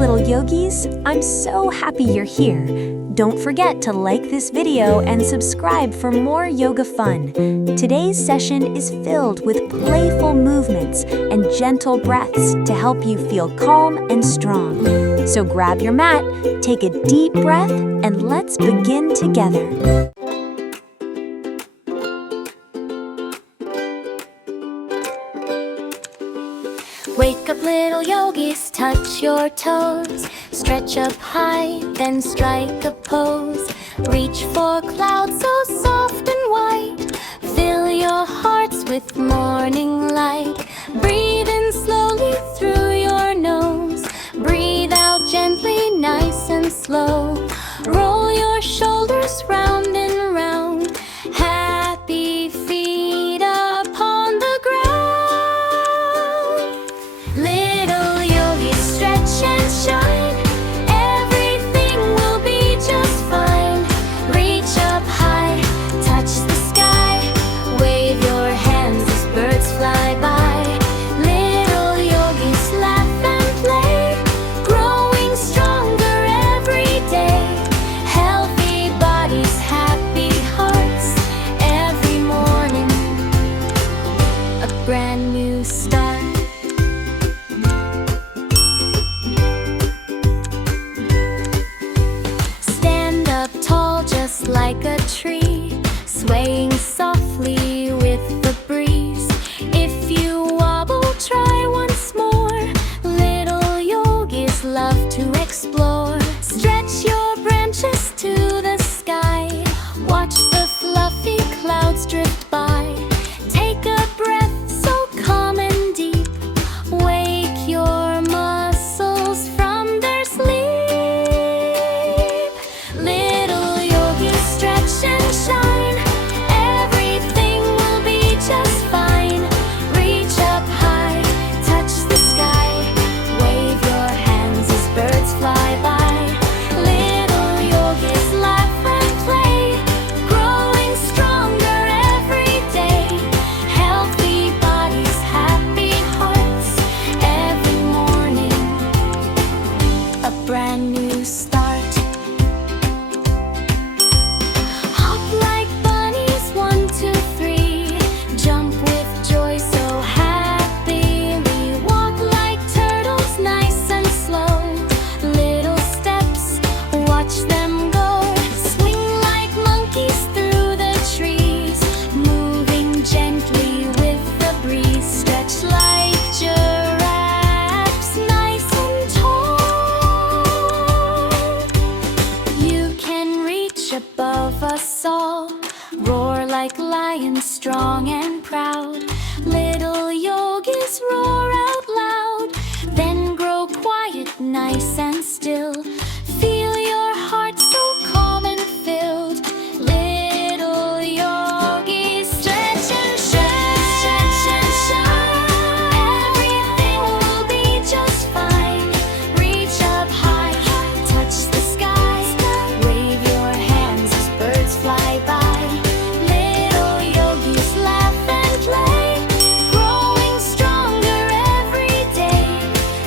little yogis, I'm so happy you're here. Don't forget to like this video and subscribe for more yoga fun. Today's session is filled with playful movements and gentle breaths to help you feel calm and strong. So grab your mat, take a deep breath, and let's begin together. Wake up, little yogis, touch your toes. Stretch up high, then strike a pose. Reach for clouds so soft and white. Fill your hearts with morning light. Breathe in slowly through your nose. Breathe out gently, nice and slow. Roll your shoulders round and round. Happy feet upon the ground. Little yogis, stretch and shine. Everything will be just fine. Reach up high, touch the sky. Wave your hands as birds fly by. Little yogis, laugh and play. Growing stronger every day. Healthy bodies, happy hearts. Every morning, a brand new start. Stand up tall just like a tree, swaying softly with the breeze. If you wobble, try once more. Little yogis love to explore. Stretch your branches to the sky. Watch the fluffy clouds drift by. Take a breath so calm and deep. Wake your muscles from their sleep. Little yogis, stretch and shine. Everything will be just fine. Reach up high, touch the sky. Wave your hands as birds fly by. Little yogis, laugh and play. Growing stronger every day. Healthy bodies, happy hearts. Every morning, a brand new start. Hop like bunnies, 1, 2, 3. Jump with joy so happily. Walk like turtles, nice and slow. Little steps, watch them go. Swing like monkeys through the trees. Moving gently with the breeze. Stretch like giraffes, nice and tall. You can reach above us all. Roar like lions, strong and proud. Little yogis, roar out loud. Then grow quiet, nice and still. Feel your heart so calm and filled. Little yogis, stretch and shine. Stretch and shine. Everything will be just fine. Reach up high, touch the sky. Wave your hands as birds fly by. Little yogis, laugh and play. Growing stronger every day.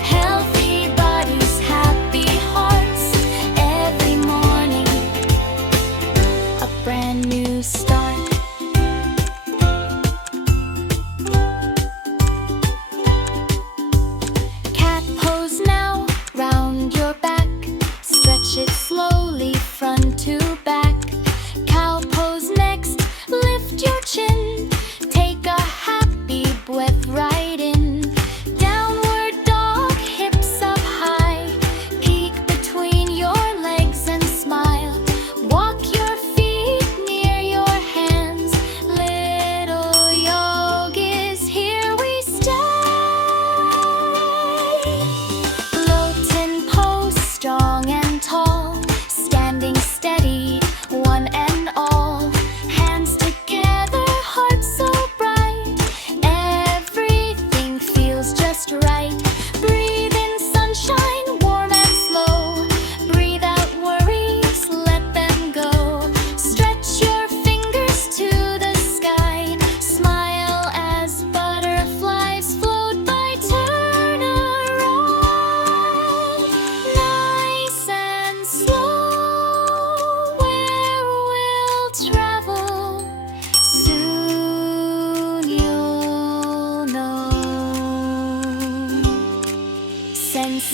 Healthy bodies, happy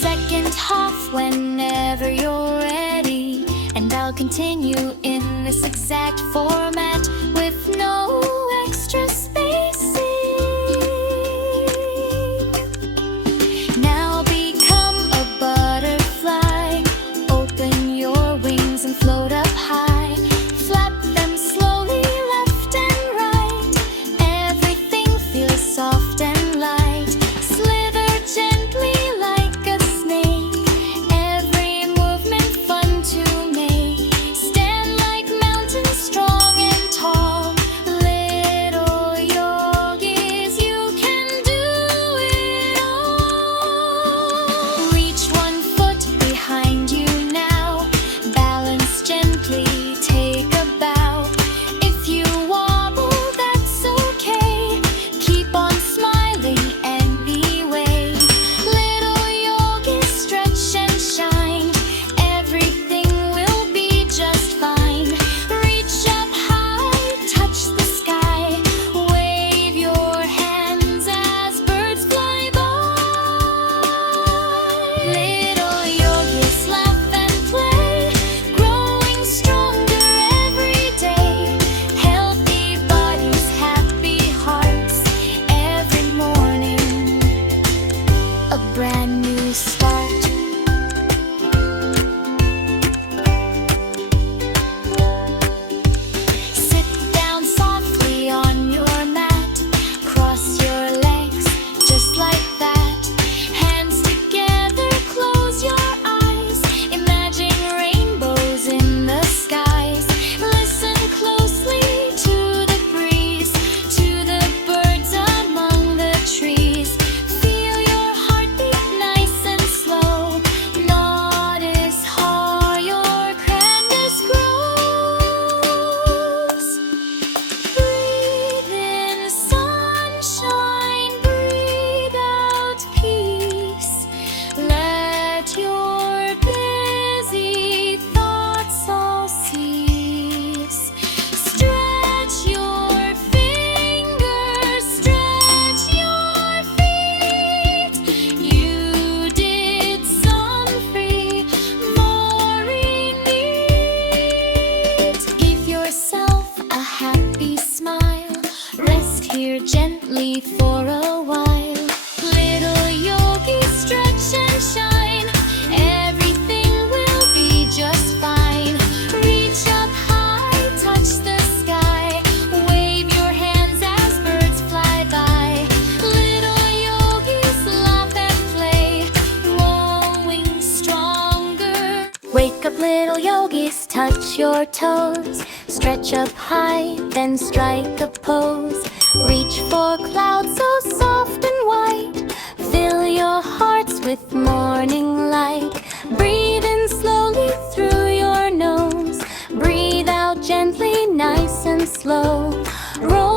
second half whenever you're ready, and I'll continue in this exact format with no extra spacing. Now become a butterfly, open your wings and float up high. Flap them slowly left and right, everything feels soft and light. Slither gently like a snake, every movement fun to make. Stand like mountains, strong and tall. Little yogis, you can do it all. Reach one foot behind you now, balance gently, take a bow. If you wobble, that's okay. Keep on smiling anyway. Little yogis, stretch and shine. Everything will be just fine. Reach up high, touch the sky. Wave your hands as birds fly by. Little yogis, laugh and play, growing stronger every day. Healthy bodies, happy hearts, every morning a brand new start. Sit down softly on your mat, cross your legs just like that. Hands together, close your eyes, imagine rainbows in the skies. Listen closely to the breeze, to the birds among the trees. Feel your heartbeat nice and slow. Notice how your kindness grows. Breathe in sunshine, breathe out peace. Let your busy thoughts all cease. Stretch your fingers, stretch your feet. You did some free, more neat. Give yourself a happy smile, rest here gently for a while. Little yogi, stretch and shine, everything will be just fine. Reach up high, touch the sky, wave your hands as birds fly by. Little yogis, laugh and play, growing stronger. Wake up, little yogis, touch your toes. Stretch up high, then strike a pose. Reach for clouds so soft and white. Fill your hearts with morning light. Breathe in slowly through your nose. Breathe out gently, nice and slow. Roll